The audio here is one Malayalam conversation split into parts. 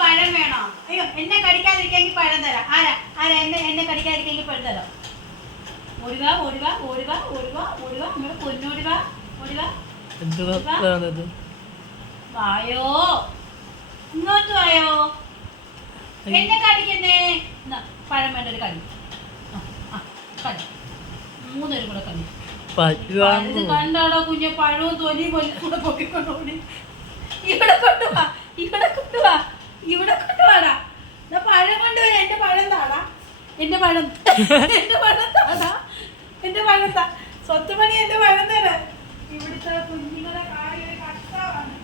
പഴം വേണോ? അയ്യോ എന്നെ കടിക്കാതിരിക്കെങ്കിൽ പഴം തരാം. ആരാ ആരാ എന്നെ കടിക്കാതിരിക്കെങ്കിൽ പഴം തരാം. ഓടുക ഓടുക ഓടുക ഓടുക ഓടുക നിങ്ങൾ പൊന്നോടുക ഓടുക. വായോ ഇങ്ങോട്ട് വായോ. എന്നെ കടിക്കുന്നേ. പഴം വേണ്ട ഒരു കടി. കടി മൂന്നേരും കൂടെ കടി. കണ്ടാടോ കുഞ്ഞെ പഴവും തൊലിയും കൂടെ പൊക്കിക്കൊണ്ടോടി. ഇവിടെ കൊണ്ടുവാ ഇവിടെ കൊണ്ടുവാ ഇവിടെ കൊണ്ടുവാടാ. പഴം കൊണ്ടുവരാ. എന്റെ പഴം താടാ. എന്റെ പഴം എന്റെ പഴം താടാ. എന്റെ പഴം താ. സ്വത്തുമണി എന്റെ പഴം തരാ. ഇവിടുത്തെ കുഞ്ഞുങ്ങളെ കാര്യം കഷ്ടമാണ്.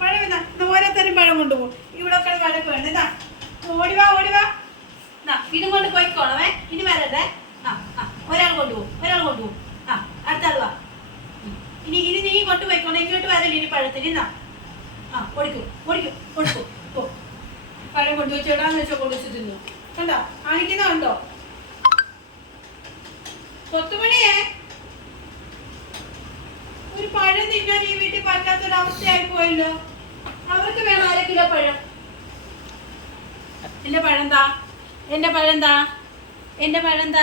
പഴം ഓരോരുത്തരും പഴം കൊണ്ടുപോകും. ഇവിടെ ഒക്കെ വഴക്ക് വേണ്ട. ഇതാ ഓടിവാ ഓടിവാ. ഇതും കൊണ്ട് പോയിക്കോളവേ. ഇനി വരട്ടെ. ഒരാൾ കൊണ്ടുപോകും ഒരാൾ കൊണ്ടുപോകും. അടുത്താൾ വാ. ഇനി നീ കൊണ്ടുപോയിക്കോളെ. ഇങ്ങോട്ട് വരല്ലേ ഇനി പഴത്തിന്. ഓടിക്കും ഓടിക്കും ഓടിക്കും. ഓ പഴം കൊണ്ടുവച്ച് ഇടാന്ന് വെച്ചോ കൊണ്ടുവച്ച് തിന്നു. കണ്ടോ കാണിക്കുന്ന കണ്ടോ. സ്വത്തുമണിയേ ഒരു പഴം തിന്നാൻ ഈ വീട്ടിൽ പറ്റാത്തൊരവസ്ഥയായി പോയല്ലോ. അവർക്ക് വേണം 1/2 കിലോ പഴം. എന്റെ പഴന്താ എന്റെ പഴന്താ എന്റെ പഴന്താ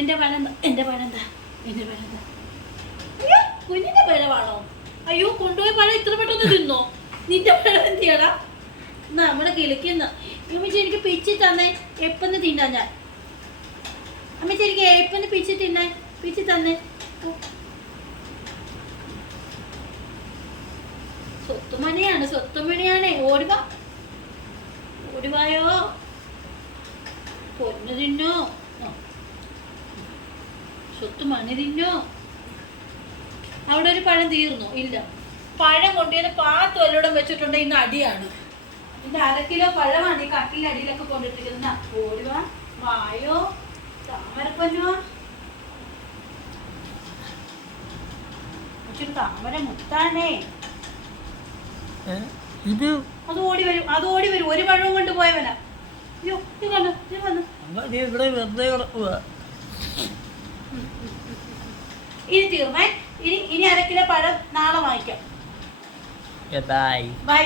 എന്റെ പഴന്താ എന്റെ പഴന്താ എന്റെ പഴന്താ. അയ്യോ കുഞ്ഞിന്റെ പഴമാണോ? അയ്യോ കൊണ്ടുപോയി പഴം ഇത്ര പെട്ടെന്ന് തിന്നോ? നിന്റെ പഴം എന്തിയാടാ? നമ്മളെ കിളിക്കുന്ന അമ്മച്ചി എനിക്ക് പിച്ചി തന്നെ എപ്പൊന്ന് തിന്നാ ഞാൻ. അമ്മച്ചി എനിക്ക് എപ്പൊന്ന് പിച്ചി തിന്നാൻ പിച്ചി തന്നെ. സ്വത്തുമണിയാണ് സ്വത്തുമണിയാണേ. ഓടുക ഓടുവായോ. പൊന്നു തിന്നോ സ്വത്തുമണി തിന്നോ. അവിടെ ഒരു പഴം തീർന്നോ? ഇല്ല. പഴം കൊണ്ടുവന്ന് പാത്ത് വല്ലോടം വെച്ചിട്ടുണ്ട്. ഇന്ന് അടിയാണ്. ഇന്ന് 1/2 കിലോ പഴമാണ് ഈ കട്ടിലെ അടിയിലൊക്കെ കൊണ്ടിട്ടിരിക്കുന്ന. ഓടുവാ വായോ താമരപ്പന്നുവാ. താമര മുത്താണേ. അത് ഓടി വരും അത് ഓടി വരും. ഒരു പഴവും കൊണ്ട് പോയവനാ. അയ്യോ നീ കണ്ടു നീ വന്നു. ഇനി തീർന്നേ. ഇനി 1/2 കിലോ പഴം നാളെ വാങ്ങിക്കാം. Bye bye.